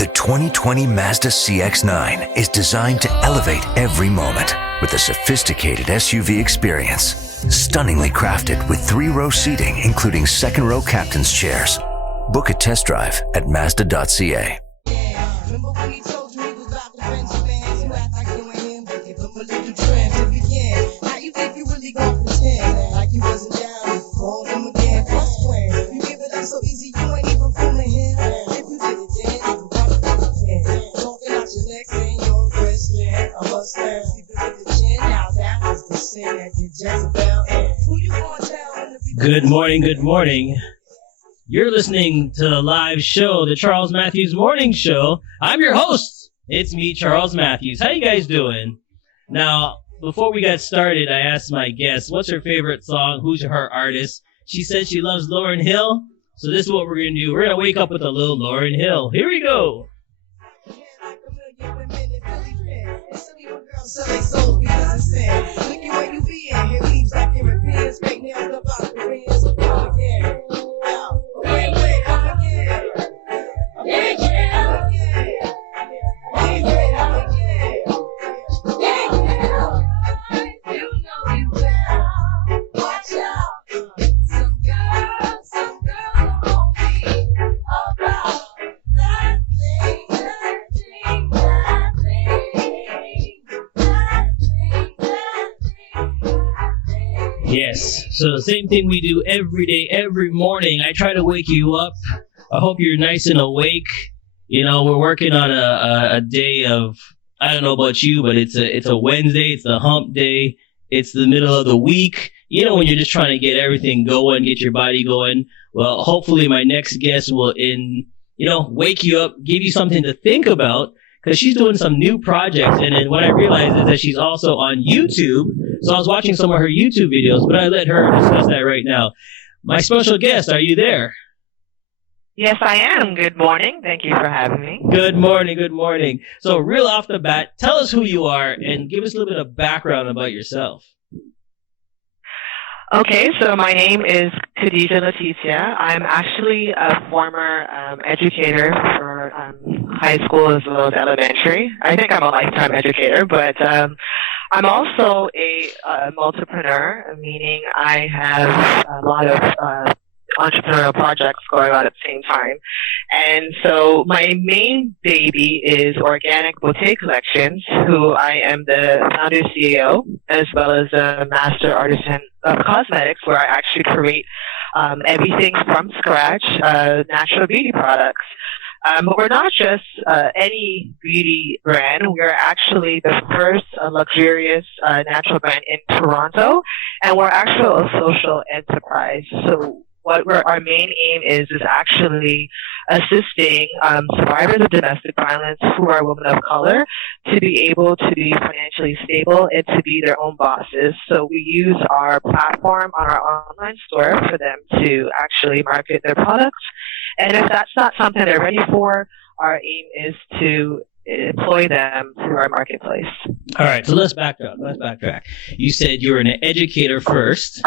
The 2020 Mazda CX-9 is designed to elevate every moment with a sophisticated SUV experience. Stunningly crafted with 3-row seating, including second-row captain's chairs. Book a test drive at Mazda.ca. Good morning, good morning. You're listening to the live show, the Charles Matthews Morning Show. I'm your host. It's me, Charles Matthews. How you guys doing? Now, before we got started, I asked my guest, what's her favorite song? Who's her artist? She said she loves Lauryn Hill. So this is what we're going to do. We're going to wake up with a little Lauryn Hill. Here we go. Yes, so the same thing we do every day, every morning. I try to wake you up. I hope you're nice and awake. You know, we're working on a day of, I don't know about you, but it's a Wednesday, it's the hump day, it's the middle of the week. You know, when you're just trying to get everything going, get your body going. Well, hopefully my next guest will wake you up, give you something to think about, because she's doing some new projects. And then what I realized is that she's also on YouTube. So I was watching some of her YouTube videos, but I let her discuss that right now. My special guest, are you there? Yes, I am. Good morning. Thank you for having me. Good morning. Good morning. So real off the bat, tell us who you are and give us a little bit of background about yourself. Okay, so my name is Khadijah Laticia. I'm actually a former educator for high school as well as elementary. I think I'm a lifetime educator, but I'm also a multipreneur, meaning I have a lot of entrepreneurial projects going on at the same time. And so my main baby is Organic Boutique Collections, who I am the founder CEO, as well as a master artisan of cosmetics, where I actually create everything from scratch, natural beauty products. But we're not just any beauty brand. We're actually the first luxurious natural brand in Toronto, and we're actually a social enterprise. So what our main aim is actually assisting survivors of domestic violence who are women of color to be able to be financially stable and to be their own bosses. So we use our platform on our online store for them to actually market their products. And if that's not something they're ready for, our aim is to employ them through our marketplace. All right, so let's backtrack. You said you were an educator first.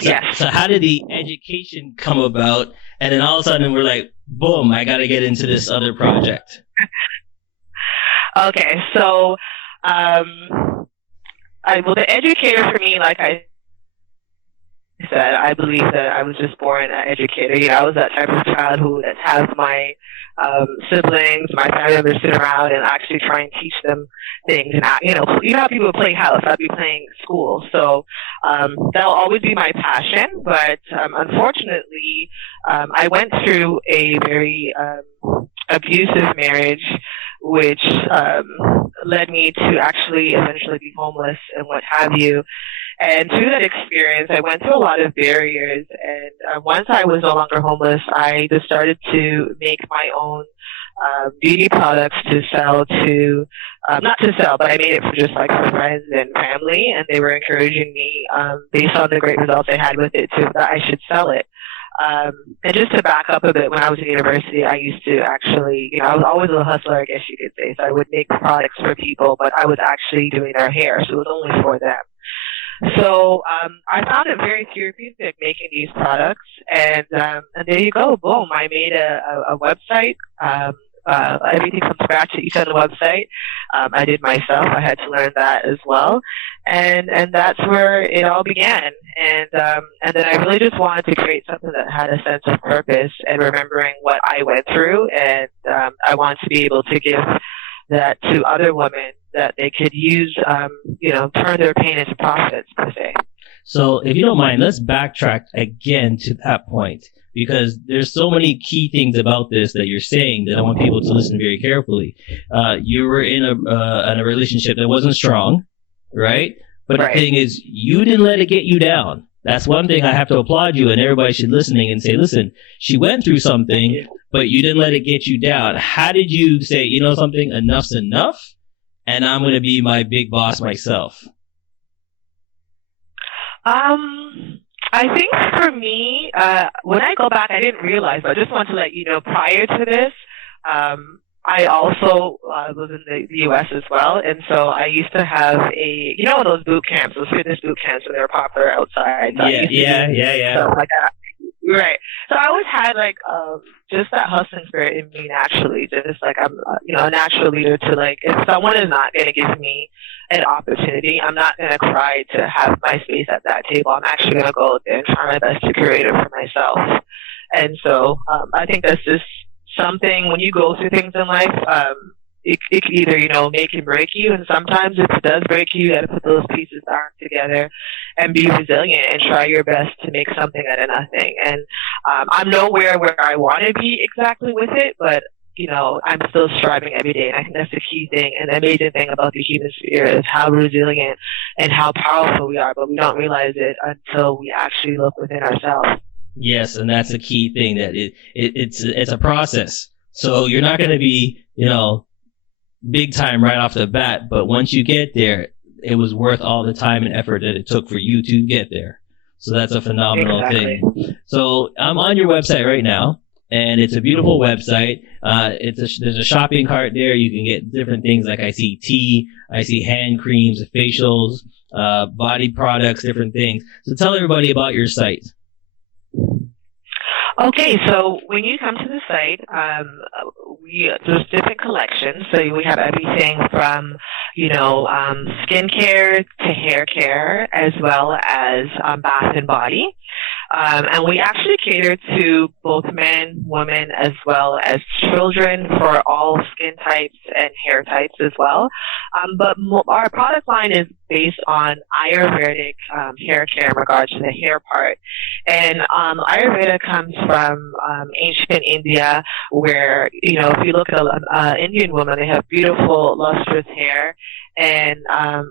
Yes. So how did the education come about? And then all of a sudden we're like, boom, I got to get into this other project. Okay, so the educator for me, like I said, I believe that I was just born an educator. You know, I was that type of child who has my siblings, my family members sit around and actually try and teach them things. And you know how people play house. I'd be playing school, so that'll always be my passion. But unfortunately, I went through a very abusive marriage, which led me to actually eventually be homeless and what have you. And through that experience, I went through a lot of barriers. And once I was no longer homeless, I just started to make my own beauty products to sell to, not to sell, but I made it for just like for friends and family. And they were encouraging me, based on the great results I had with it, that I should sell it. And just to back up a bit, when I was in university, I used to actually, I was always a hustler, I guess you could say. So I would make products for people, but I was actually doing their hair, so it was only for them. So I found it very therapeutic making these products, and there you go, boom! I made a website everything from scratch that you said on the website. I did myself. I had to learn that as well, and that's where it all began. And then I really just wanted to create something that had a sense of purpose and remembering what I went through, and I wanted to be able to give that to other women that they could use, turn their pain into profits per se. So if you don't mind, let's backtrack again to that point, because there's so many key things about this that you're saying that I want people to listen very carefully. You were in a relationship that wasn't strong, right? But right. The thing is, you didn't let it get you down. That's one thing I have to applaud you, and everybody should listening and say, listen, she went through something, but you didn't let it get you down. How did you say, you know something, enough's enough, and I'm going to be my big boss myself? I think for me, when I go back, I didn't realize, but I just want to let you know, prior to this, I also was in the U.S. as well, and so I used to have those boot camps, those fitness boot camps, when they were popular outside. So Yeah. Stuff like that. Right. So I always had just that hustling spirit in me naturally. Just like I'm, a natural leader to if someone is not going to give me an opportunity, I'm not going to cry to have my space at that table. I'm actually going to go there and try my best to create it for myself. And so I think that's just something when you go through things in life. It could either, make and break you. And sometimes if it does break you, you got to put those pieces back together and be resilient and try your best to make something out of nothing. And I'm nowhere where I want to be exactly with it, but, I'm still striving every day. And I think that's the key thing. And the amazing thing about the human spirit is how resilient and how powerful we are, but we don't realize it until we actually look within ourselves. Yes, and that's a key thing, that it's a process. So you're not going to be, big time right off the bat, but once you get there, it was worth all the time and effort that it took for you to get there. So that's a phenomenal thing. So I'm on your website right now, and it's a beautiful website. There's a shopping cart there. You can get different things, like I see tea, I see hand creams, facials, body products, different things. So tell everybody about your site. Okay, so when you come to the site, there's different collections. So we have everything from, skincare to hair care, as well as bath and body. And we actually cater to both men, women, as well as children, for all skin types and hair types as well. But our product line is based on Ayurvedic hair care in regards to the hair part. And Ayurveda comes from ancient India, where, if you look at an Indian woman, they have beautiful, lustrous hair. And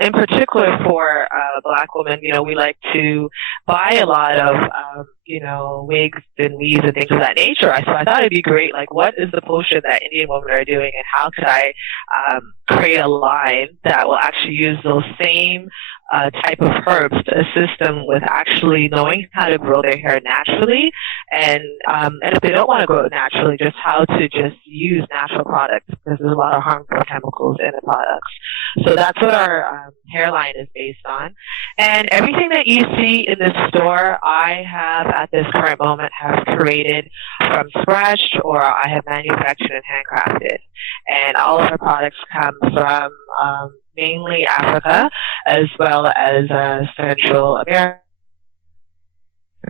in particular for Black women, we like to buy a lot of, wigs and weaves and things of that nature. So I thought it'd be great, what is the potion that Indian women are doing, and how could I create a line that will actually use those same type of herbs to assist them with actually knowing how to grow their hair naturally, and if they don't want to grow it naturally, just how to just use natural products, because there's a lot of harmful chemicals in the products. So that's what our hairline is based on. And everything that you see in the store, I have at this current moment have created from scratch, or I have manufactured and handcrafted. And all of our products come from mainly Africa, as well as Central America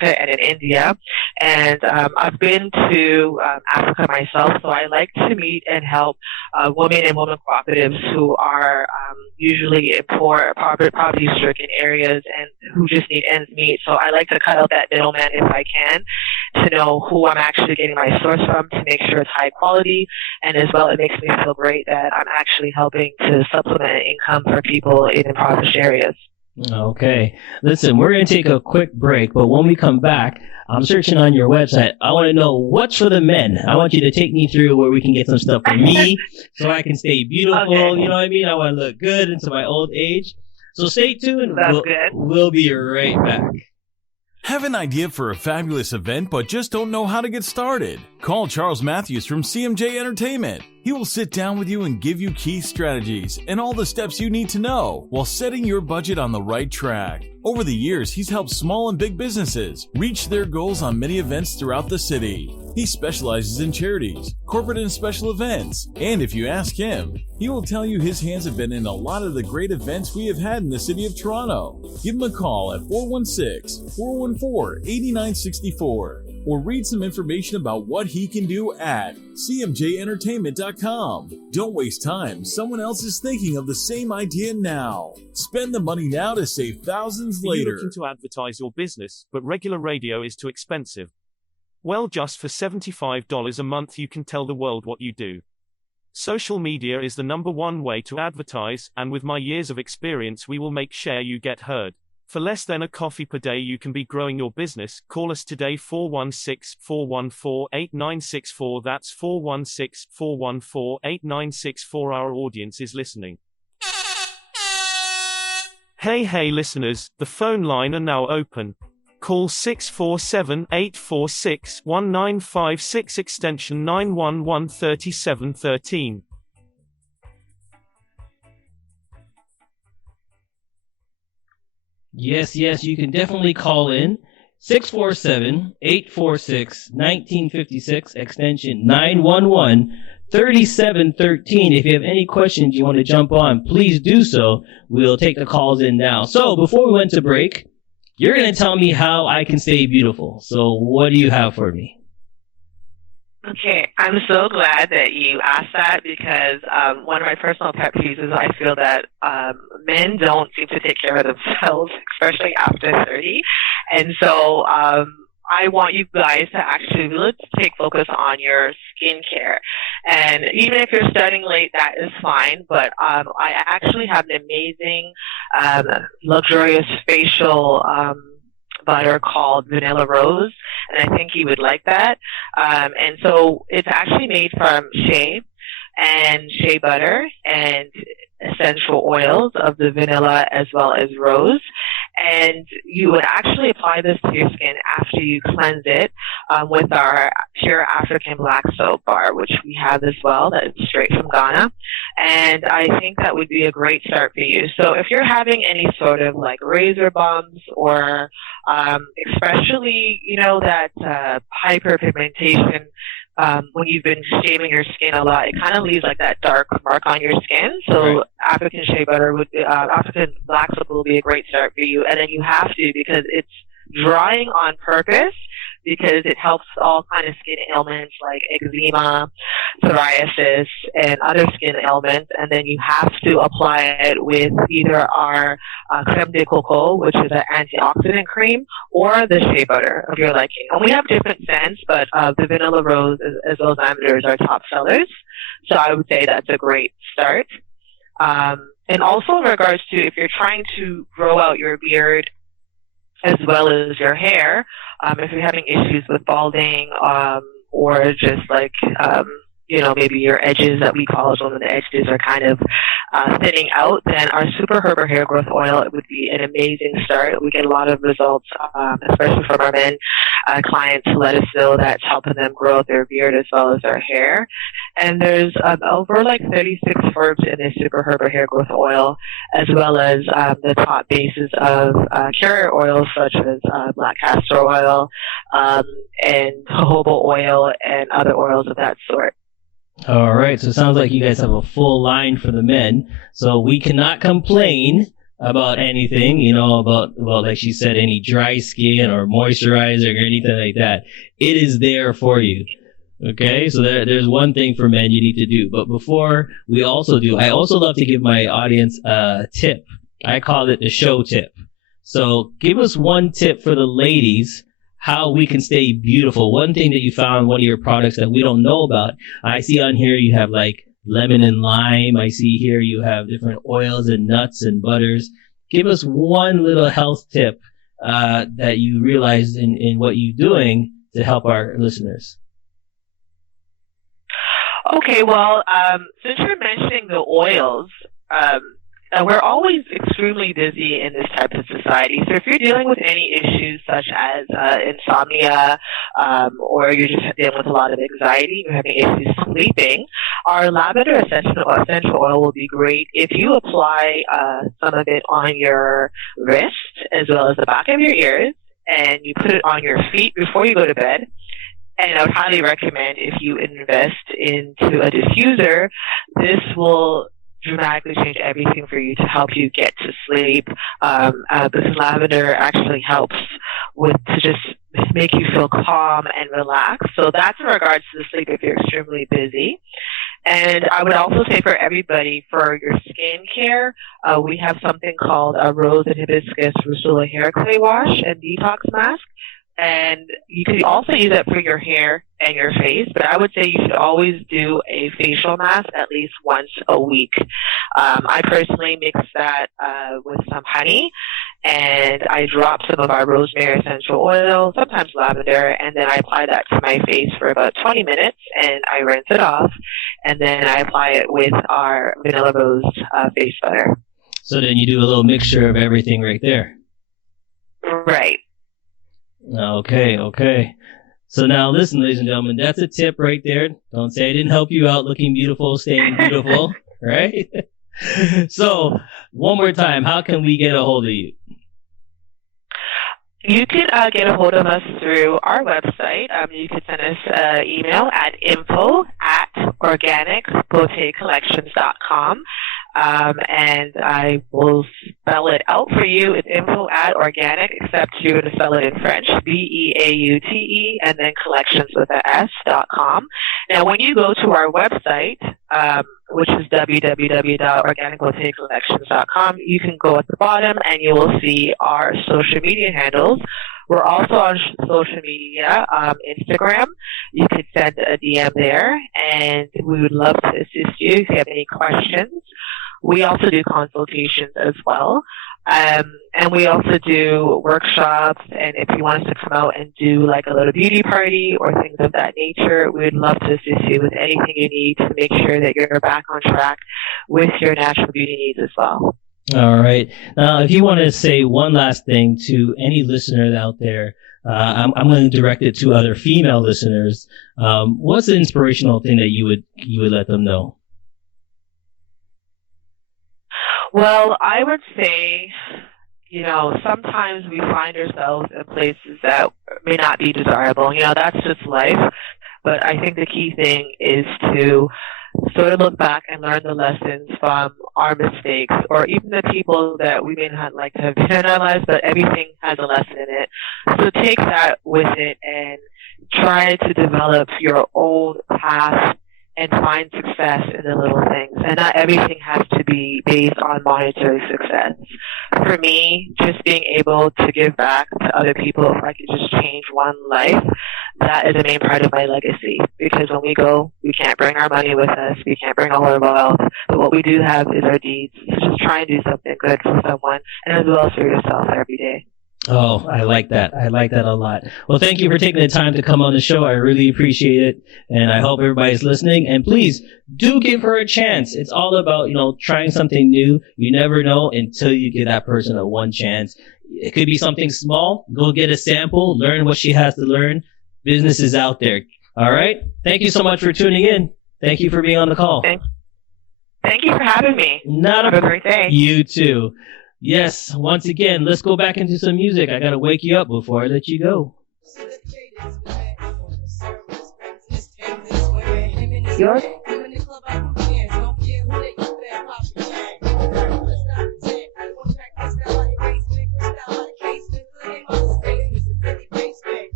and in India. And I've been to Africa myself, so I like to meet and help women and women cooperatives who are usually in poor, poverty-stricken areas and who just need ends meet. So I like to cut out that middleman if I can, to know who I'm actually getting my source from, to make sure it's high quality. And as well, it makes me feel great that I'm actually helping to supplement income for people in impoverished areas. Okay. Listen, we're going to take a quick break, but when we come back, I'm searching on your website. I want to know what's for the men. I want you to take me through where we can get some stuff for me so I can stay beautiful. Okay. You know what I mean? I want to look good into my old age. So stay tuned. We'll be right back. Have an idea for a fabulous event but just don't know how to get started? Call Charles Matthews from CMJ Entertainment. He will sit down with you and give you key strategies and all the steps you need to know while setting your budget on the right track. Over the years, he's helped small and big businesses reach their goals on many events throughout the city. He specializes in charities, corporate and special events, and if you ask him, he will tell you his hands have been in a lot of the great events we have had in the city of Toronto. Give him a call at 416-414-8964 or read some information about what he can do at cmjentertainment.com. Don't waste time. Someone else is thinking of the same idea now. Spend the money now to save thousands later. Are you looking to advertise your business, but regular radio is too expensive? Well, just for $75 a month you can tell the world what you do. Social media is the #1 way to advertise, and with my years of experience we will make sure you get heard. For less than a coffee per day you can be growing your business. Call us today 416-414-8964. That's 416-414-8964. Our audience is listening. Hey listeners, the phone line are now open. Call 647-846-1956 extension 911-3713. Yes, you can definitely call in 647-846-1956 extension 911-3713. If you have any questions you want to jump on, please do so. We'll take the calls in now. So before we went to break, you're going to tell me how I can stay beautiful. So what do you have for me? Okay, I'm so glad that you asked that because one of my personal pet peeves is I feel that men don't seem to take care of themselves, especially after 30. And so I want you guys to actually let's take focus on your skincare. And even if you're starting late, that is fine. But I actually have an amazing, luxurious facial butter called Vanilla Rose, and I think you would like that. And so it's actually made from shea and shea butter and essential oils of the vanilla as well as rose. And you would actually apply this to your skin after you cleanse it with our pure African black soap bar, which we have as well. That is straight from Ghana. And I think that would be a great start for you. So if you're having any sort of like razor bumps or especially, that hyperpigmentation, when you've been shaving your skin a lot, it kind of leaves like that dark mark on your skin. So right. African shea butter African black soap will be a great start for you. And then you have to, because it's drying on purpose, because it helps all kind of skin ailments like eczema, psoriasis, and other skin ailments. And then you have to apply it with either our creme de coco, which is an antioxidant cream, or the shea butter of your liking. And we have different scents, but the vanilla rose as well as lavender is our top sellers. So I would say that's a great start. And also in regards to if you're trying to grow out your beard as well as your hair, if you're having issues with balding, or just like, maybe your edges that we call it when the edges are kind of thinning out, then our Super Herber Hair Growth Oil would be an amazing start. We get a lot of results, especially from our men clients who let us know that's helping them grow their beard as well as their hair. And there's over like 36 herbs in this Super Herber Hair Growth Oil, as well as the top bases of carrier oils such as black castor oil and jojoba oil and other oils of that sort. All right, so it sounds like you guys have a full line for the men, so we cannot complain about anything, about like she said, any dry skin or moisturizer or anything like that. It is there for you. Okay, so there's one thing for men you need to do. But before we also do, I also love to give my audience a tip. I call it the show tip. So give us one tip for the ladies, how we can stay beautiful. One thing that you found, one of your products that we don't know about. I see on here you have like lemon and lime. I see here you have different oils and nuts and butters. Give us one little health tip that you realized in what you're doing to help our listeners. Okay, well, since you're mentioning the oils, we're always extremely busy in this type of society. So if you're dealing with any issues such as insomnia, or you're just dealing with a lot of anxiety, you're having issues sleeping, our lavender essential oil will be great if you apply some of it on your wrist as well as the back of your ears, and you put it on your feet before you go to bed. And I would highly recommend if you invest into a diffuser, this will dramatically change everything for you to help you get to sleep. This lavender actually helps to just make you feel calm and relaxed. So that's in regards to the sleep if you're extremely busy. And I would also say for everybody, for your skin care, we have something called a rose and hibiscus rusula hair clay wash and detox mask. And you could also use it for your hair and your face, but I would say you should always do a facial mask at least once a week. I personally mix that with some honey, and I drop some of our rosemary essential oil, sometimes lavender, and then I apply that to my face for about 20 minutes, and I rinse it off, and then I apply it with our vanilla rose face butter. So then you do a little mixture of everything right there. Right. Okay. So now listen, ladies and gentlemen, that's a tip right there. Don't say I didn't help you out looking beautiful, staying beautiful, right? So one more time, how can we get a hold of you? You can get a hold of us through our website. You can send us an email at info@organicbotecollections.com. And I will spell it out for you. It's info@organic, except you're going to spell it in French, BEAUTE, and then collections with a S.com. Now, when you go to our website, which is www.organicbotecollections.com, you can go at the bottom and you will see our social media handles. We're also on social media, Instagram. You could send a DM there, and we would love to assist you if you have any questions. We also do consultations as well. And we also do workshops, and if you want us to come out and do like a little beauty party or things of that nature, we would love to assist you with anything you need to make sure that you're back on track with your natural beauty needs as well. All right. Now, if you want to say one last thing to any listener out there, I'm going to direct it to other female listeners. What's the inspirational thing that you would let them know? Well, I would say, sometimes we find ourselves in places that may not be desirable. That's just life. But I think the key thing is to sort of look back and learn the lessons from our mistakes, or even the people that we may not like to have been in our lives, but everything has a lesson in it. So take that with it and try to develop your own path and find success in the little things. And not everything has to be based on monetary success. For me, just being able to give back to other people, if I could just change one life, that is a main part of my legacy. Because when we go, we can't bring our money with us, we can't bring all our wealth, but what we do have is our deeds. So just try and do something good for someone, and as well as for yourself every day. Oh, I like that. I like that a lot. Well, thank you for taking the time to come on the show. I really appreciate it. And I hope everybody's listening. And please do give her a chance. It's all about, trying something new. You never know until you give that person a one chance. It could be something small. Go get a sample, learn what she has to learn. Business is out there. All right. Thank you so much for tuning in. Thank you for being on the call. Thank you for having me. Have a great day. You too. Yes, once again, let's go back into some music. I gotta wake you up before I let you go.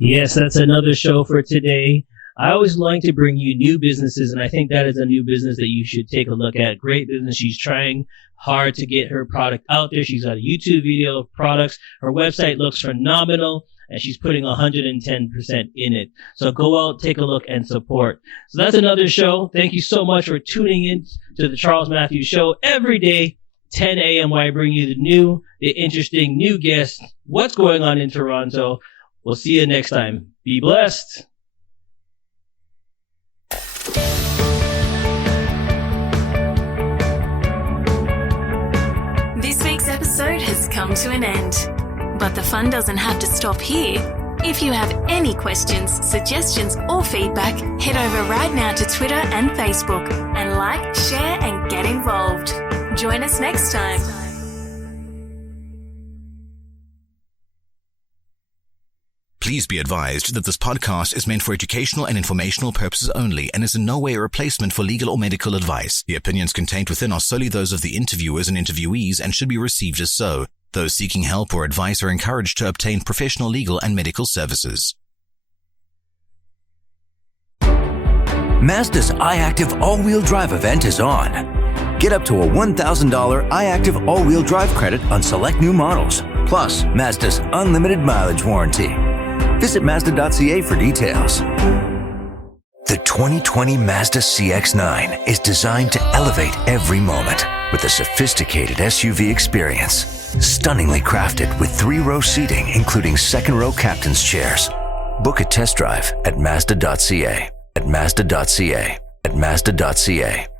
Yes, that's another show for today. I always like to bring you new businesses, and I think that is a new business that you should take a look at. Great business. She's trying hard to get her product out there. She's got a YouTube video of products. Her website looks phenomenal, and she's putting 110% in it. So go out, take a look, and support. So that's another show. Thank you so much for tuning in to the Charles Matthews Show every day, 10 a.m., where I bring you the interesting new guests, what's going on in Toronto. We'll see you next time. Be blessed. This week's episode has come to an end. But the fun doesn't have to stop here. If you have any questions, suggestions, or feedback, head over right now to Twitter and Facebook and like, share, and get involved. Join us next time. Please be advised that this podcast is meant for educational and informational purposes only and is in no way a replacement for legal or medical advice. The opinions contained within are solely those of the interviewers and interviewees and should be received as so. Those seeking help or advice are encouraged to obtain professional legal and medical services. Mazda's iActive all-wheel drive event is on. Get up to a $1,000 iActive all-wheel drive credit on select new models, plus Mazda's unlimited mileage warranty. Visit Mazda.ca for details. The 2020 Mazda CX-9 is designed to elevate every moment with a sophisticated SUV experience. Stunningly crafted with 3-row seating, including second-row captain's chairs. Book a test drive at Mazda.ca. At Mazda.ca. At Mazda.ca.